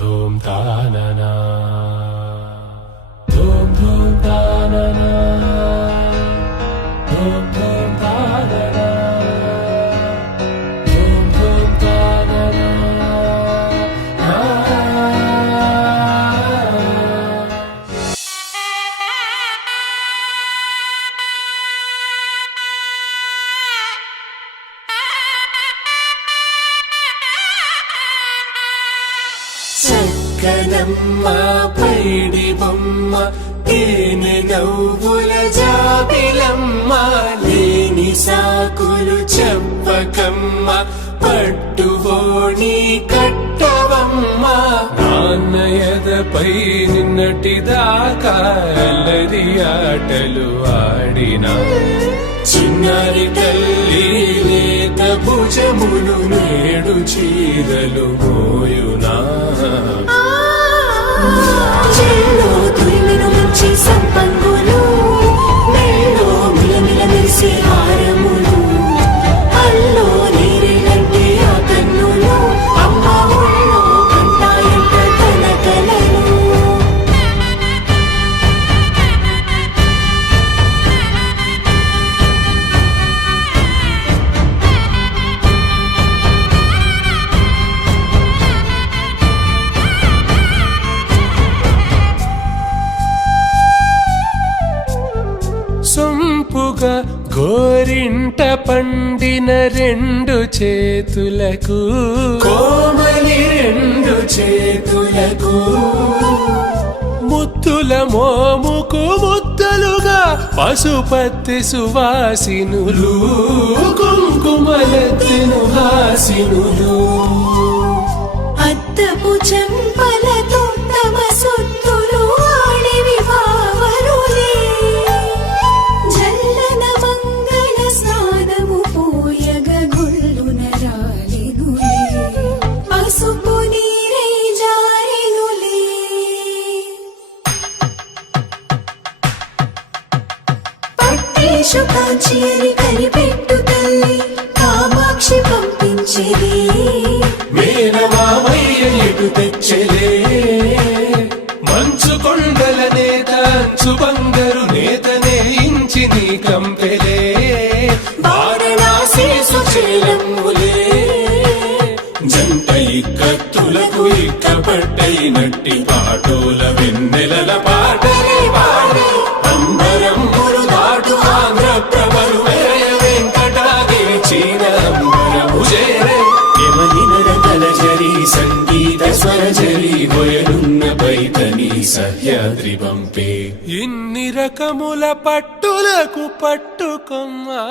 ధూమ్ తాననా ధూమ్ ధూమ్ తాననా ధూమ్ ధూమ్ తాననా ధూమ్ ధూమ్ తాననా చక్కనమ్మ పైడి బొమ్మ తేనె నవ్వుల జాబిలమ్మ లేని సాకులు చెప్పకమ్మ పట్టువోణి కట్టవమ్మ నాన్నయదపై నిన్నటిదాకా అల్లరి ఆటలు ఆడినా చిన్నారి తల్లి లేత భుజములు నేడు చీరలు మోయునా చెల్లో తురిమిన మంచి సంపంగులు మెల్లో మిలమిల మెరిసే హారములు అల్లో నీరేనంటే ఆ కన్నులు అమ్మ ఒళ్ళో కంటాయంట తన కలలు సొంపుగా గోరింట పండిన రెండు చేతులకు కోమలి రెండు చేతులకు ముత్తుల మోముకు ముద్దలుగా పశుపతి సువాసినులు కుంకుమలెత్తిను హాసినులు అద్దపు చెంపలతో తమ సొత్తులు ఆడివి వావరులే జల్లన మంగళ స్నానము పోయగ గుళ్ళున రాలెనులే పసుపు నీరై జారెనులే పట్టేషు కాంచి అని కనిపెట్టు తల్లి కామాక్షి పంపించేది మేనమామయ్య ఎటు తెచ్చలే మంచు కొండల నేత అంచు బంగారు నేతనే ఇంచి నీ కంపెలే వారణాసి సుచేలమ్ములే జంట ఇక్కత్తులకు ఇక్కపట్టైనట్టి పాటోల వెన్నెలల పాటలే పాడే అంబరమ్ములు దాటు ఆంధ్ర ప్రభలు వేయ వెంకటాగిరి చీన అంబరము చేరే సంగీత స్వరజరి హొయలున్న పైతని సహ్యాద్రి పంపే ఇన్ని రకముల పట్టులకు పట్టుకొమ్మా